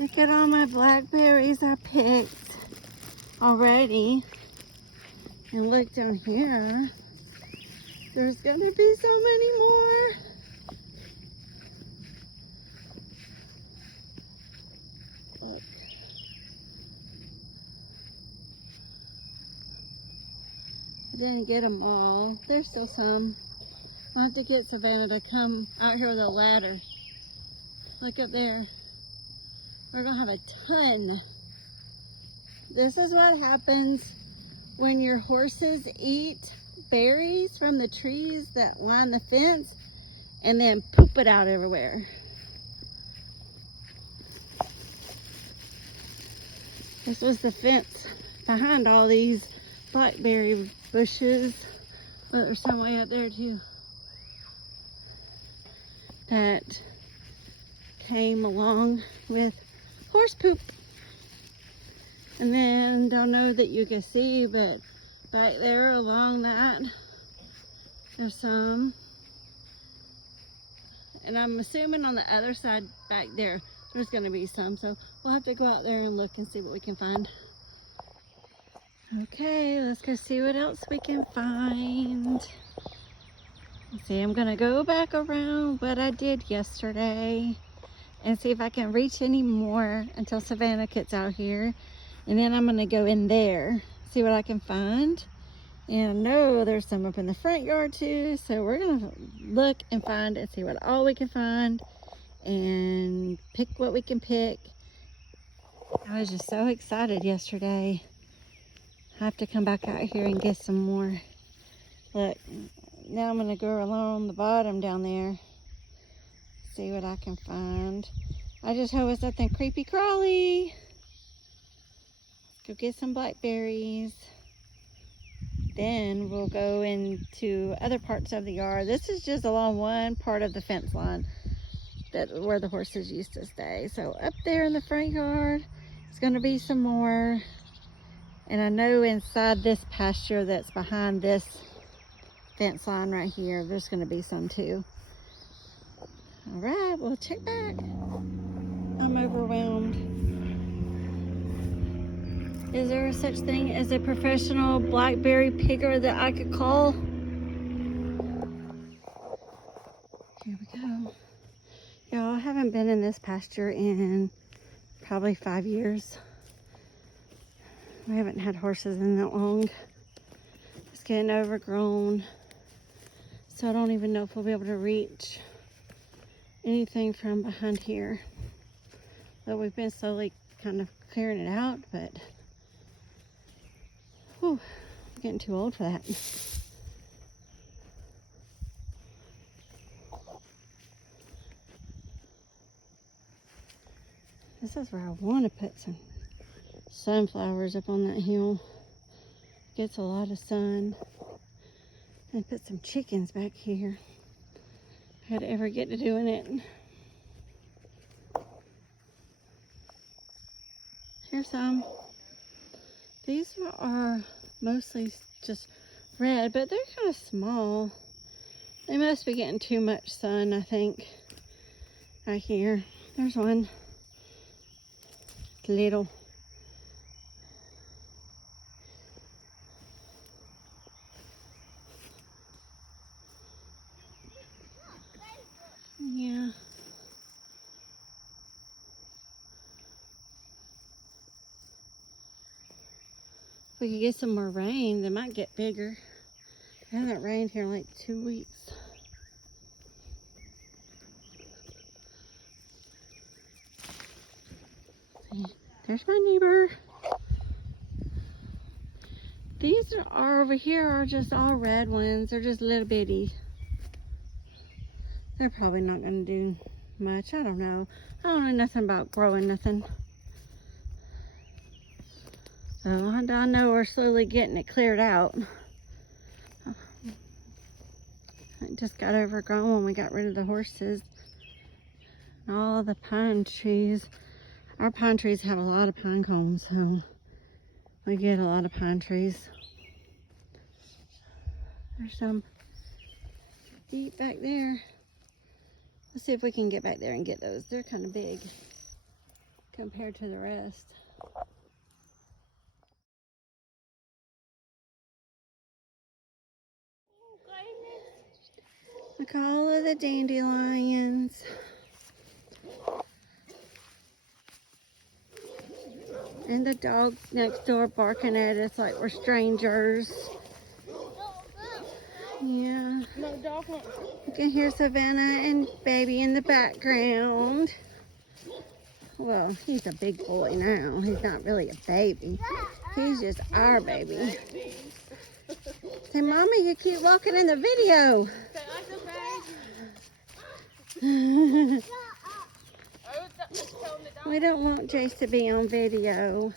Look at all my blackberries I picked already. And look down here. There's gonna be so many more. Look. I didn't get them all. There's still some. I'll have to get Savannah to come out here with a ladder. Look up there. We're gonna have a ton. This is what happens when your horses eat berries from the trees that line the fence and then poop it out everywhere. This was the fence behind all these blackberry bushes. But there's some way up there too that came along with horse poop. And then don't know that you can see, but back there along that there's some. And I'm assuming on the other side back there's going to be some, so we'll have to go out there and look and see what we can find. Okay, let's go see what else we can find. Let's see, I'm going to go back around what I did yesterday and see if I can reach any more until Savannah gets out here. And then I'm going to go in there, see what I can find. And I know there's some up in the front yard too, so we're going to look and find and see what all we can find and pick what we can pick. I was just so excited yesterday. I have to come back out here and get some more. Look, now I'm going to go along the bottom down there, see what I can find. I just hope it's nothing creepy crawly. Go get some blackberries. Then we'll go into other parts of the yard. This is just along one part of the fence line where the horses used to stay. So up there in the front yard, it's going to be some more. And I know inside this pasture that's behind this fence line right here, there's going to be some too. All right, we'll check back. I'm overwhelmed. Is there such thing as a professional blackberry picker that I could call? Here we go. Y'all, I haven't been in this pasture in probably 5 years. We haven't had horses in that long. It's getting overgrown. So I don't even know if we'll be able to reach anything from behind here. But we've been slowly kind of clearing it out, but whew, I'm getting too old for that. This is where I want to put some sunflowers up on that hill. Gets a lot of sun. And put some chickens back here. If I'd ever get to doing it. Here's some. These are mostly just red, but they're kind of small. They must be getting too much sun, I think. Right here. There's one. It's little. Yeah. If we could get some more rain, they might get bigger. It hasn't rained here in like 2 weeks. See, there's my neighbor. These are over here are just all red ones. They're just little bitty. They're probably not going to do much. I don't know. I don't know nothing about growing nothing. So I know we're slowly getting it cleared out. It just got overgrown when we got rid of the horses. And all of the pine trees. Our pine trees have a lot of pine cones, so we get a lot of pine trees. There's some deep back there. Let's see if we can get back there and get those. They're kind of big. compared to the rest. Look at all of the dandelions. And the dog next door barking at us like we're strangers. Yeah. No dog. You can hear Savannah and baby in the background. Well, he's a big boy now. He's not really a baby. He's just our baby. Say, Mommy, you keep walking in the video. We don't want Jace to be on video.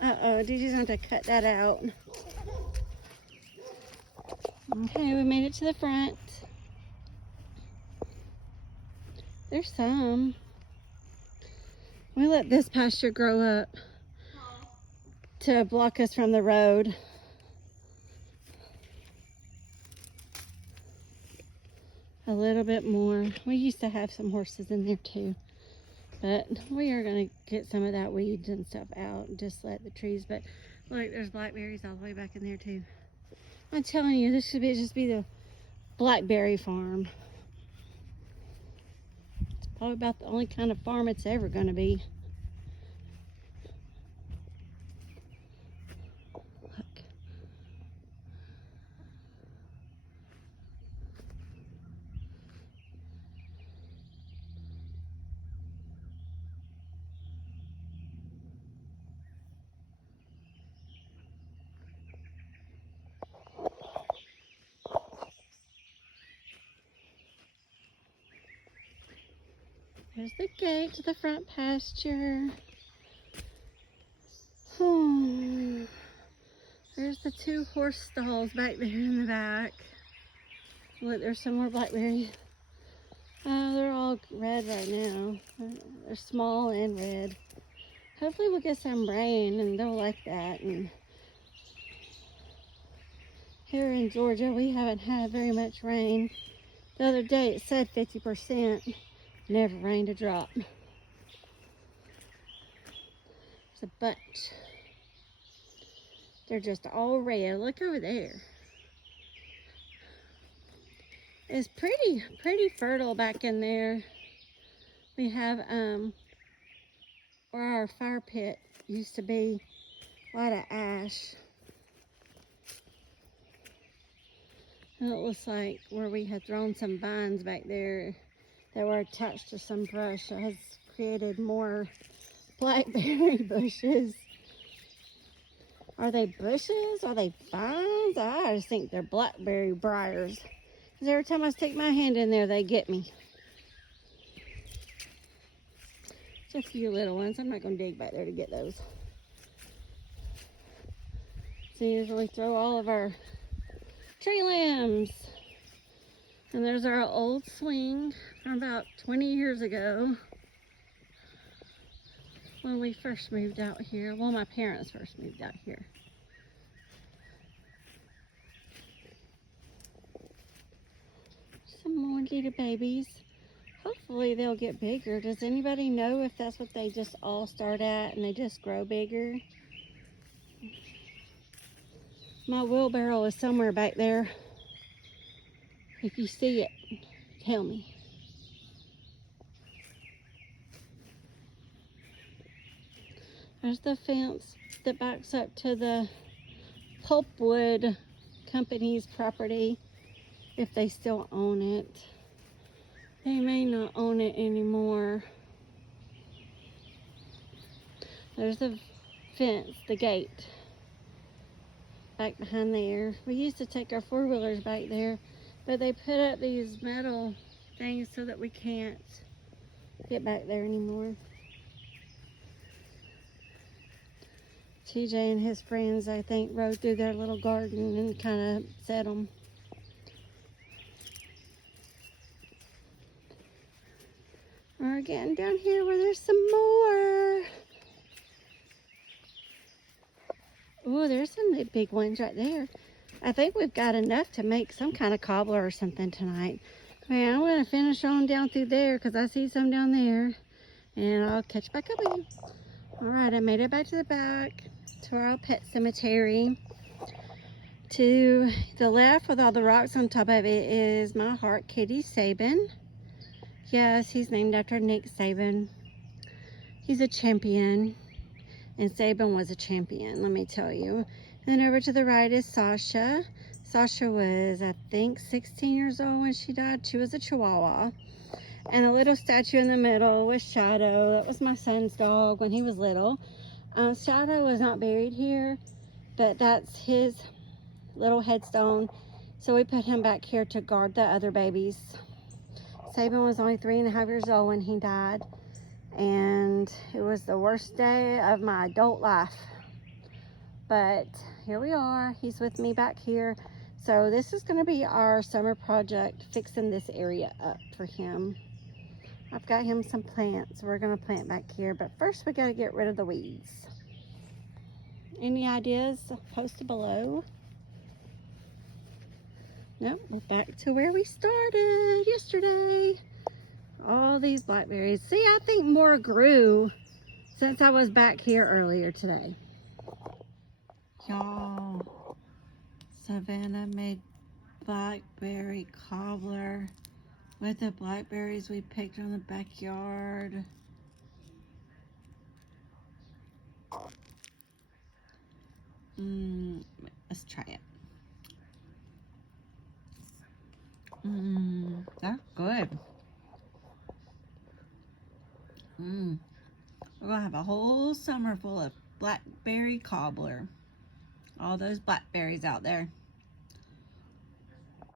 Uh-oh, did you have to cut that out? Okay, we made it to the front. There's some. We let this pasture grow up to block us from the road. A little bit more. We used to have some horses in there too. But we are going to get some of that weeds and stuff out and just let the trees. But look, there's blackberries all the way back in there too. I'm telling you, this should just be the Blackberry farm. It's probably about the only kind of farm it's ever going to be. Look. There's the gate to the front pasture. Oh, there's the 2 horse stalls back there in the back. Look, there's some more blackberries. They're all red right now. They're small and red. Hopefully we'll get some rain and they'll like that. And here in Georgia, we haven't had very much rain. The other day it said 50%. Never rained a drop. There's a bunch. They're just all red. Look over there. It's pretty fertile back in there. We have where our fire pit used to be, a lot of ash. And it looks like where we had thrown some vines back there that were attached to some brush that has created more blackberry bushes. Are they bushes? Are they vines? I just think they're blackberry briars. Because every time I stick my hand in there, they get me. Just a few little ones. I'm not going to dig back there to get those. So usually throw all of our tree limbs. And there's our old swing from about 20 years ago when we first moved out here. Well, my parents first moved out here. Some more little babies. Hopefully they'll get bigger. Does anybody know if that's what they just all start at and they just grow bigger? My wheelbarrow is somewhere back there. If you see it, tell me. There's the fence that backs up to the pulpwood company's property, if they still own it. They may not own it anymore. There's the fence, the gate, back behind there. We used to take our 4-wheelers back there, but they put up these metal things so that we can't get back there anymore. TJ and his friends, I think, rode through their little garden and kind of set them. We're getting down here where there's some more. Oh, there's some big ones right there. I think we've got enough to make some kind of cobbler or something tonight. Man, I'm going to finish on down through there because I see some down there. and I'll catch back up with you. All right, I made it back to the back to our pet cemetery. To the left with all the rocks on top of it is my heart kitty, Sabin. Yes, he's named after Nick Saban. He's a champion, and Sabin was a champion, let me tell you. And then over to the right is Sasha. Sasha was, I think, 16 years old when she died. She was a Chihuahua. And a little statue in the middle was Shadow. That was my son's dog when he was little. Shadow was not buried here, but that's his little headstone. So we put him back here to guard the other babies. Sabin was only 3.5 years old when he died. And it was the worst day of my adult life. But here we are. He's with me back here. So this is going to be our summer project, fixing this area up for him. I've got him some plants we're going to plant back here. But first we got to get rid of the weeds. Any ideas? Post it below. Nope, we're back to where we started yesterday. All these blackberries. See, I think more grew since I was back here earlier today. Y'all, Savannah made blackberry cobbler with the blackberries we picked from the backyard. Let's try it. That's good. We're gonna have a whole summer full of blackberry cobbler. All those blackberries out there.